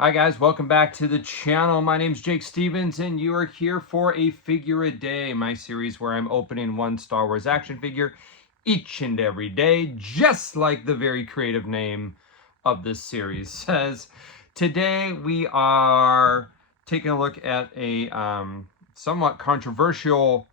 Hi guys, welcome back to the channel. My name's Jake Stevens and you are here for a figure a day, my series where I'm opening one Star Wars action figure each and every day, just like the very creative name of this series says. Today we are taking a look at a somewhat controversial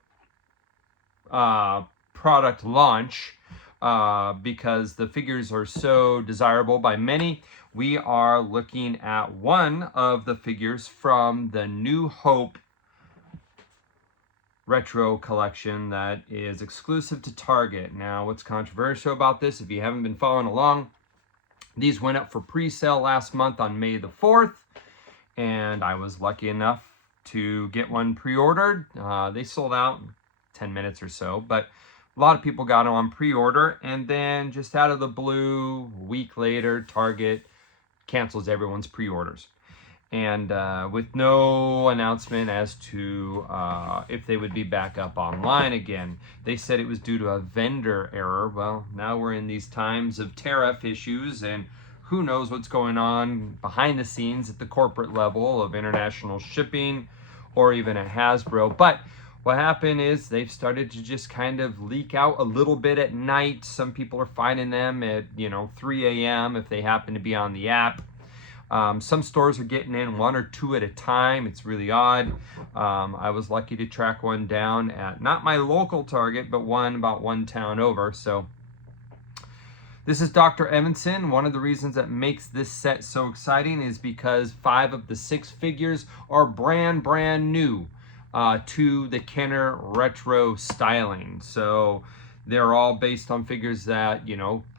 product launch because the figures are so desirable by many. We are looking at one of the figures from the New Hope retro collection that is exclusive to Target. Now, what's controversial about this, if you haven't been following along, these went up for pre-sale last month on May the 4th, and I was lucky enough to get one pre-ordered. They sold out in 10 minutes or so, but a lot of people got them on pre-order, and then just out of the blue, a week later, Target cancels everyone's pre-orders. And with no announcement as to if they would be back up online again. They said it was due to a vendor error. Well, now we're in these times of tariff issues, and who knows what's going on behind the scenes at the corporate level of international shipping or even at Hasbro. But what happened is they've started to just kind of leak out a little bit at night. Some people are finding them at 3 a.m. if they happen to be on the app. Some stores are getting in one or two at a time. It's really odd. I was lucky to track one down at not my local Target, but one about one town over. So this is Dr. Evazan. One of the reasons that makes this set so exciting is because 5 of the 6 figures are brand new to the Kenner retro styling. So they're all based on figures that,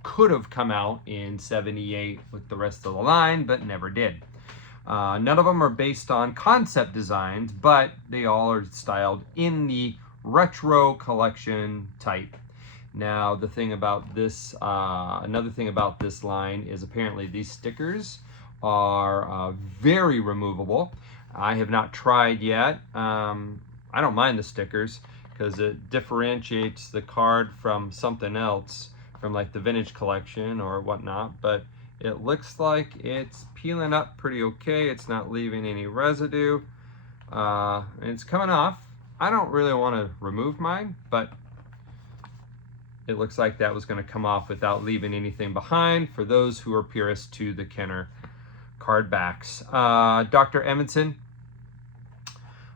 could have come out in 78 with the rest of the line, but never did. None of them are based on concept designs, but they all are styled in the retro collection type. Now, the thing about this, another thing about this line is apparently these stickers are very removable. I have not tried yet. I don't mind the stickers because it differentiates the card from something else, from like the vintage collection or whatnot, but it looks like it's peeling up pretty okay. It's not leaving any residue, and it's coming off. I don't really want to remove mine, but it looks like that was going to come off without leaving anything behind for those who are purists to the Kenner card backs. Dr. Evazan,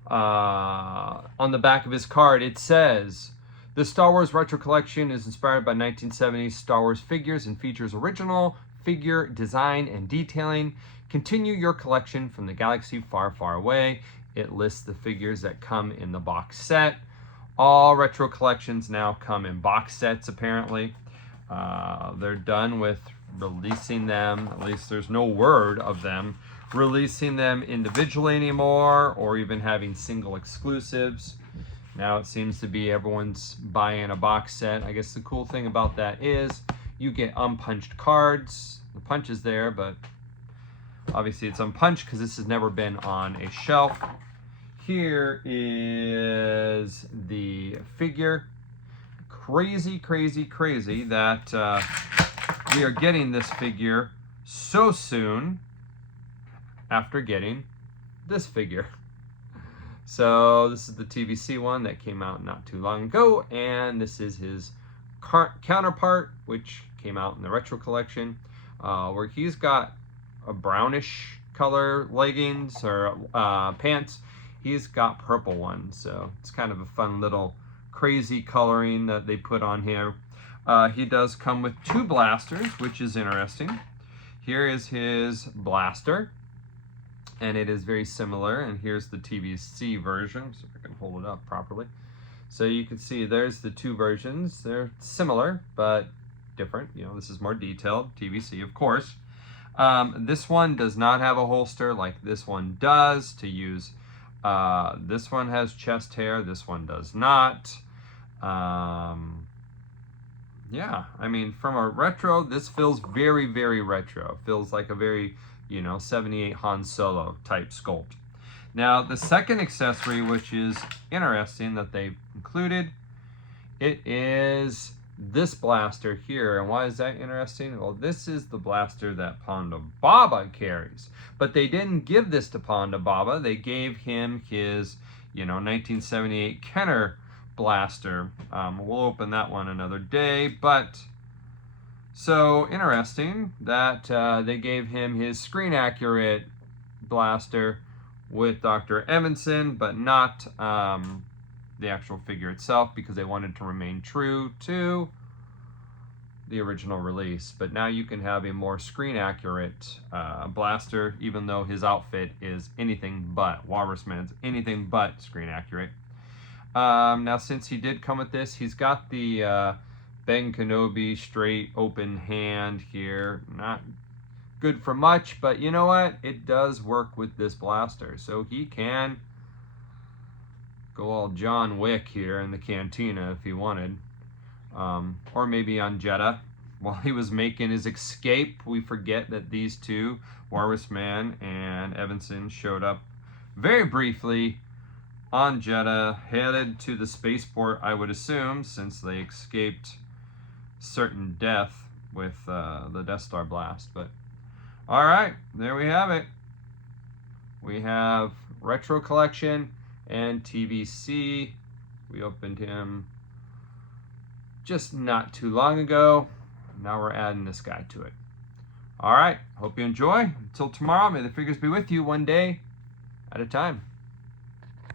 on the back of his card, it says, the Star Wars Retro Collection is inspired by 1970s Star Wars figures and features original figure design and detailing. Continue your collection from the galaxy far, far away. It lists the figures that come in the box set. All retro collections now come in box sets, apparently. They're done with releasing them, at least there's no word of them releasing them individually anymore or even having single exclusives. Now it seems to be everyone's buying a box set. I guess the cool thing about that is you get unpunched cards. The punch is there, but obviously it's unpunched because this has never been on a shelf. Here is the figure. Crazy that we are getting this figure so soon after getting this figure. So this is the TVC one that came out not too long ago, and this is his counterpart, which came out in the retro collection, where he's got a brownish color leggings or pants. He's got purple ones, so it's kind of a fun little crazy coloring that they put on here. He does come with 2 blasters, which is interesting. Here is his blaster, and it is very similar, and here's the TVC version, so if I can hold it up properly. So you can see there's the 2 versions. They're similar, but different. This is more detailed, TVC, of course. This one does not have a holster like this one does to use. This one has chest hair, this one does not. Yeah, I mean, from a retro, this feels very retro. It feels like a very 78 Han Solo type sculpt. Now, the second accessory, which is interesting that they've included, it is this blaster here. And why is that interesting? Well, this is the blaster that Ponda Baba carries. But they didn't give this to Ponda Baba. They gave him his, 1978 Kenner blaster. We'll open that one another day. But so interesting that they gave him his screen accurate blaster with Dr. Evazan, but not the actual figure itself, because they wanted to remain true to the original release. But now you can have a more screen accurate blaster, even though his outfit is anything but, Walrus Man's anything but screen accurate. Now, since he did come with this, he's got the Ben Kenobi straight open hand here. Not good for much, but you know what? It does work with this blaster. So he can go all John Wick here in the cantina if he wanted. Or maybe on Jeddah. While he was making his escape, we forget that these two, Walrus Man and Evazan, showed up very briefly on Jeddah, headed to the spaceport, I would assume, since they escaped certain death with the Death Star blast. But all right, there we have it. We have Retro Collection and TVC. We opened him just not too long ago. Now we're adding this guy to it. All right, hope you enjoy. Until tomorrow, may the figures be with you one day at a time.